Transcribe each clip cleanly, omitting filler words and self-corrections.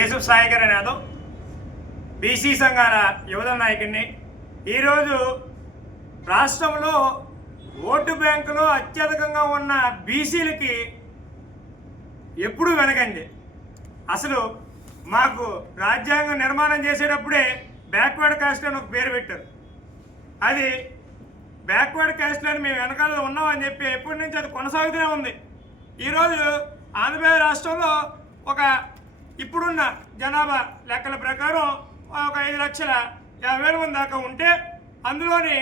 Keshav సాయికరణ్ Yadav BC సంఘాల యువత నాయకుడిని. ఈరోజు రాష్ట్రంలో ఓటు బ్యాంకులో అత్యధికంగా ఉన్న బీసీలకి ఎప్పుడూ వెనకండి. అసలు మాకు రాజ్యాంగం నిర్మాణం చేసేటప్పుడే బ్యాక్వర్డ్ కాస్ట్ అని ఒక పేరు పెట్టారు. అది బ్యాక్వర్డ్ కాస్ట్ అని మేము వెనకాల ఉన్నామని చెప్పి ఎప్పటి నుంచి అది కొనసాగుతూనే ఉంది. ఈరోజు ఆంధ్రప్రదేశ్ రాష్ట్రంలో ఇప్పుడున్న జనాభా లెక్కల ప్రకారం 5,50,000 మంది దాకా ఉంటే అందులోని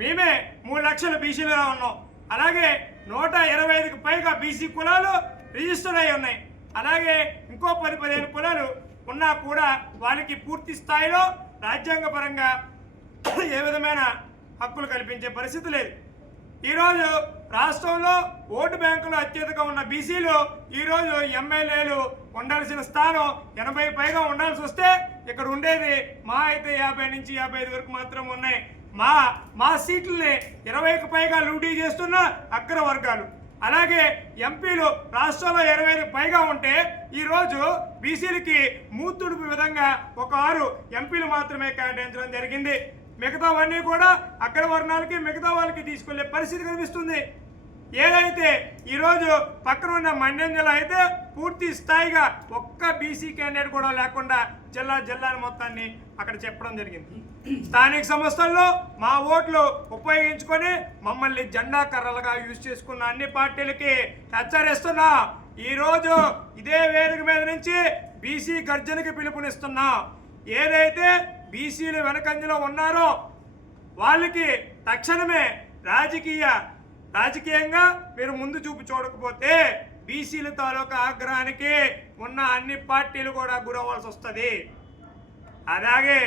మేమే 3 లక్షల బీసీలుగా ఉన్నాం. అలాగే 125కి పైగా బీసీ కులాలు రిజిస్టర్ అయి ఉన్నాయి. అలాగే ఇంకో 10-15 కులాలు ఉన్నా కూడా వాళ్ళకి పూర్తి స్థాయిలో రాజ్యాంగపరంగా ఏ విధమైన హక్కులు కల్పించే పరిస్థితి లేదు. ఈరోజు రాష్ట్రంలో ఓటు బ్యాంకులో అత్యధికంగా ఉన్న బీసీలు ఈరోజు ఎమ్మెల్యేలు ఉండాల్సిన స్థానం 80 పైగా ఉండాల్సి వస్తే ఇక్కడ ఉండేది మా అయితే 50 నుంచి 55 వరకు మాత్రం ఉన్నాయి. మా సీట్లని 20కి పైగా లూటీ చేస్తున్న అగ్ర వర్గాలు. అలాగే ఎంపీలు రాష్ట్రంలో 25కి పైగా ఉంటే ఈరోజు బీసీలకి మూతుడుపు విధంగా 6 ఎంపీలు మాత్రమే కేటాయించడం జరిగింది. మిగతావన్నీ కూడా అగ్రవర్ణాలకి మిగతా వాళ్ళకి తీసుకెళ్లే పరిస్థితి కనిపిస్తుంది. ఏదైతే ఈరోజు పక్కన ఉన్న మన్యం జిల్లా అయితే పూర్తి స్థాయిగా ఒక్క బీసీ క్యాండిడేట్ కూడా లేకుండా జిల్లాని మొత్తాన్ని అక్కడ చెప్పడం జరిగింది. స్థానిక సంస్థల్లో మా ఓట్లు ఉపయోగించుకొని మమ్మల్ని జెండా కర్రలుగా యూజ్ చేసుకున్న అన్ని పార్టీలకి హెచ్చరిస్తున్నా. ఈరోజు ఇదే వేదిక మీద నుంచి బీసీ గర్జనకి పిలుపునిస్తున్నా. ఏదైతే బీసీలు వెనకంజలో ఉన్నారో వాళ్ళకి తక్షణమే రాజకీయంగా మీరు ముందు చూపు చూడకపోతే బీసీల తాలూకా ఆగ్రహానికి ఉన్న అన్ని పార్టీలు కూడా గురవ్వాల్సి వస్తుంది. అలాగే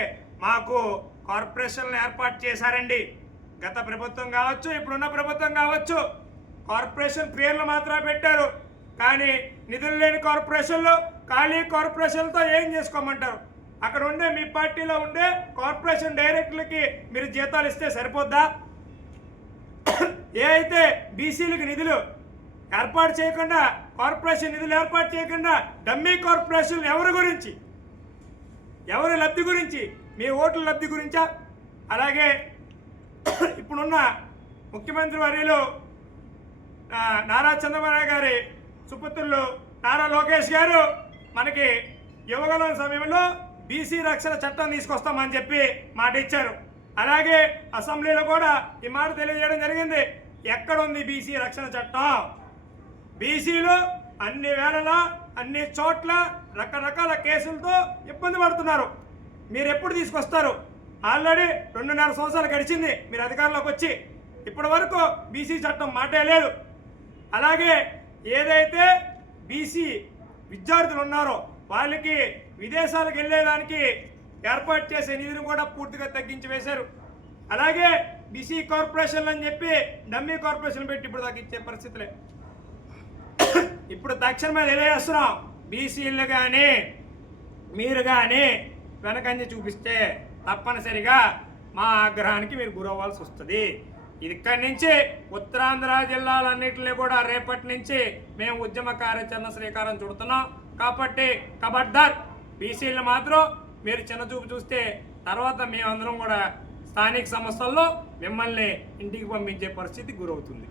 మాకు కార్పొరేషన్లు ఏర్పాటు చేశారండి. గత ప్రభుత్వం కావచ్చు, ఇప్పుడున్న ప్రభుత్వం కావచ్చు, కార్పొరేషన్ పేర్లు మాత్రమే పెట్టారు. కానీ నిధులు లేని కార్పొరేషన్లు, ఖాళీ కార్పొరేషన్లతో ఏం చేసుకోమంటారు? అక్కడ ఉండే మీ పార్టీలో ఉండే కార్పొరేషన్ డైరెక్టర్లకి మీరు జీతాలు ఇస్తే సరిపోద్దా? ఏ అయితే బీసీలకు నిధులు ఏర్పాటు చేయకుండా, కార్పొరేషన్ నిధులు ఏర్పాటు చేయకుండా డమ్మీ కార్పొరేషన్ ఎవరి లబ్ధి గురించి? మీ ఓట్ల లబ్ధి గురించా? అలాగే ఇప్పుడున్న ముఖ్యమంత్రి వర్యులు నారా చంద్రబాబు గారి సుపుత్రులు నారా లోకేష్ గారు మనకి యువగలం సమయంలో బీసీ రక్షణ చట్టం తీసుకొస్తామని చెప్పి మాట ఇచ్చారు. అలాగే అసెంబ్లీలో కూడా ఈ మాట తెలియజేయడం జరిగింది. ఎక్కడుంది బీసీ రక్షణ చట్టం? బీసీలు అన్ని వేళలా అన్ని చోట్ల రకరకాల కేసులతో ఇబ్బంది పడుతున్నారు. మీరు ఎప్పుడు తీసుకొస్తారు? ఆల్రెడీ 2.5 సంవత్సరాలు గడిచింది మీరు అధికారంలోకి వచ్చి. ఇప్పటి వరకు బీసీ చట్టం మాటే లేదు. అలాగే ఏదైతే బీసీ విద్యార్థులు ఉన్నారో వాళ్ళకి విదేశాలకు వెళ్ళేదానికి ఏర్పాటు చేసే నిధిని కూడా పూర్తిగా తగ్గించి వేశారు. అలాగే బీసీ కార్పొరేషన్లు అని చెప్పి డమ్మీ కార్పొరేషన్ పెట్టి ఇప్పుడు తగ్గించే పరిస్థితులే. ఇప్పుడు తక్షణమే తెలియజేస్తున్నాం, బీసీలు కానీ మీరు కానీ వెనకంజ చూపిస్తే తప్పనిసరిగా మా ఆగ్రహానికి మీరు గురవ్వాల్సి వస్తుంది. ఇక్కడి నుంచి ఉత్తరాంధ్ర జిల్లాలన్నింటినీ కూడా రేపటి నుంచి మేము ఉద్యమ కార్యాచరణ శ్రీకారం చుడుతున్నాం. కాబట్టి ఖబర్దార్, బీసీలను మాత్రం మీరు చిన్న చూపు చూస్తే తర్వాత మేమందరం కూడా స్థానిక సంస్థల్లో మిమ్మల్ని ఇంటికి పంపించే పరిస్థితి గురవుతుంది.